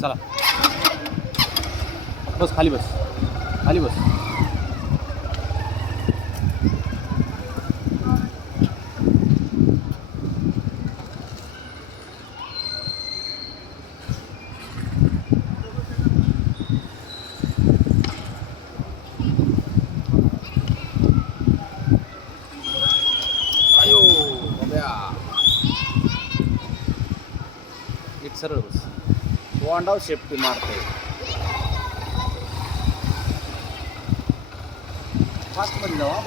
चला. बस खाली बस. खाली बस. सरळ बस. तोंडाव शेपटी मारतोय. फास्टमध्ये जाऊ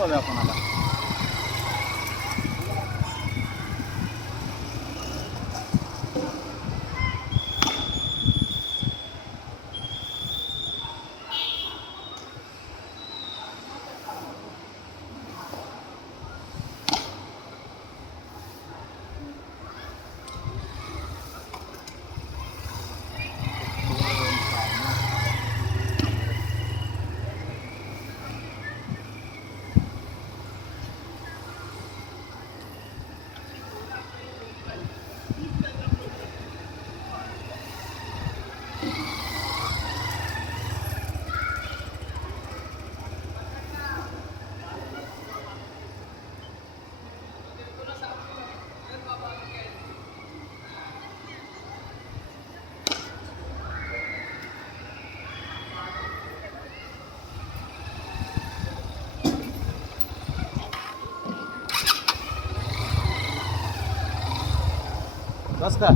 बस का?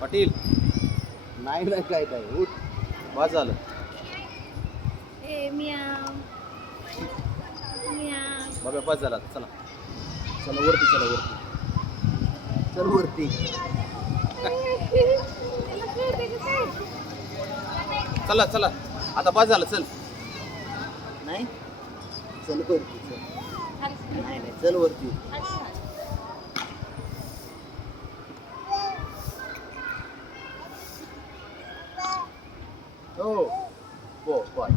पाटील. नाही नाही काय नाही. उठ. वाज झालं. बाब्या पाच झाला. चला. चला वरती चला वरती. चल वरती. चला चला. आता पाच झालं चल. नाही? चल वरती चल. नाही नाही चल वरती. हो हो बाय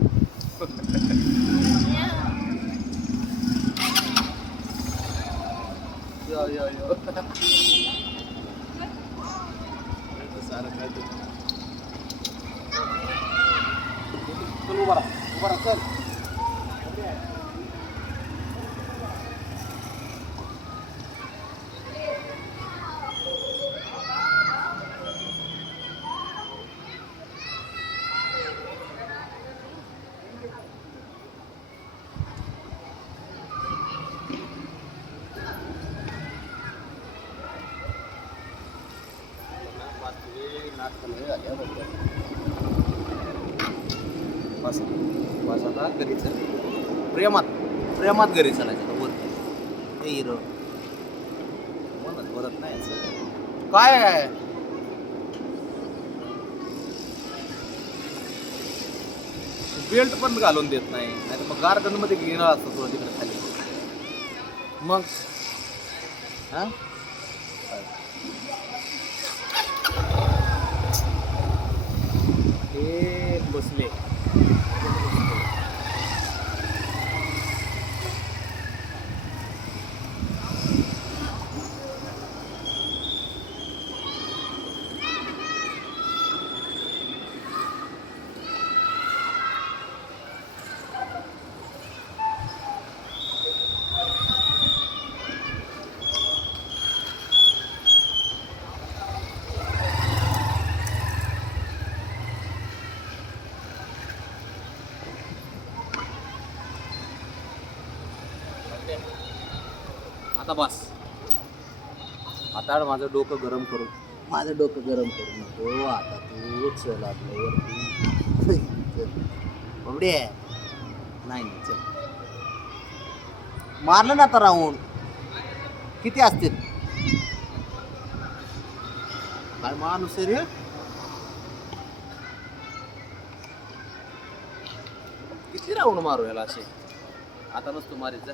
यो यो यो सारं काय ते. चल उभा बस बस आता घरी चल प्रेमात प्रेमात घरी चलायचं आता वरती. हे हिरो. म्हणत बोलत नाही असं. काय बेल्ट पण घालून देत नाही. नाही मग गार्डनमध्ये घेणार असतो तुला तिकडे खाली. मग? हा? हे आता बस. आता माझं डोकं गरम करून माझं डोकं गरम करू नको. आता तू चल वरती. चल बाबडे नाही नाही चल. मारलं ना आता राऊंड किती असतील? काय माणूस आहे रे? किती राऊंड मारू याला असे? आता नसतो मारीत जा.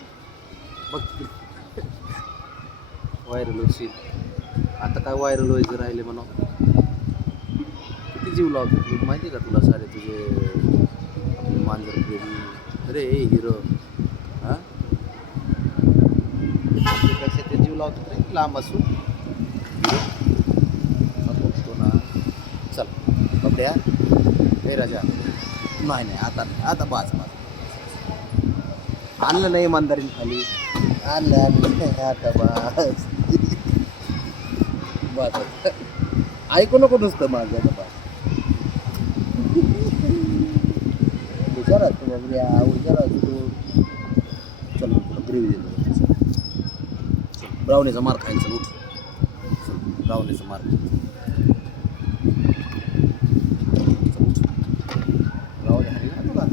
बघ व्हायरल होशील आता काय व्हायरल व्हायचं राहिले म्हणा किती जीव लावतो माहिती आहे का तुला सारे तुझे आपले मांजर प्रेमी अरे हे हिरो. हां? ते जीव लावतो रे? लांब असू. बघतो ना. चल बघड्या हे. राजा. नाही नाही आता आता बाज बाज आणलं नाही मंदारीन खाली. आणलं आणलं आता बस बस ऐकू नको नुसतं माझं आता बस हुशार असतो बाबड्या हुशार असतो चल ग्रेव्ही देतो ब्राउनीचा मार खायचं उठ चल, मार खायचं उठ. ब्राउनी हाणली ना तुला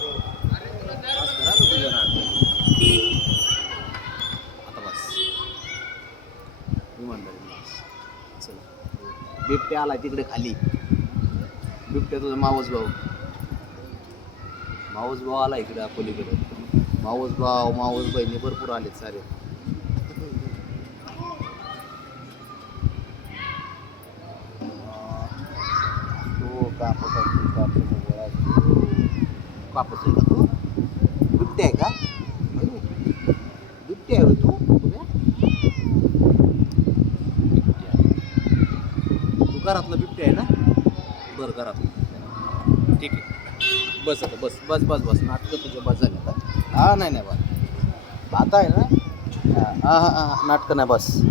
बस करा तो तुझं नाटक. आता बस मी म्हणतो बस चल बिबट्या आला तिकडे खाली. बिबट्या तुझा मावस भाऊ. मावस भाऊ आला इकडे अकोलीकडे. मावस भाऊ मावस बहिणी भरपूर आलेत सारे. तो कापस आहे का तू? बिबट्या आहे का अरे, बिबट्या आहे होय तू उभ्या? बिबट्या. तू घरातला बिबट्या आहे ना? बरं घरातला ठीक आहे. बस आता बस बस बस बस. नाटकं तुझ्या बस झाले आता. हां नाही नाही बस. आता आहे ना? हां हां हां. नाटकं नाही बस.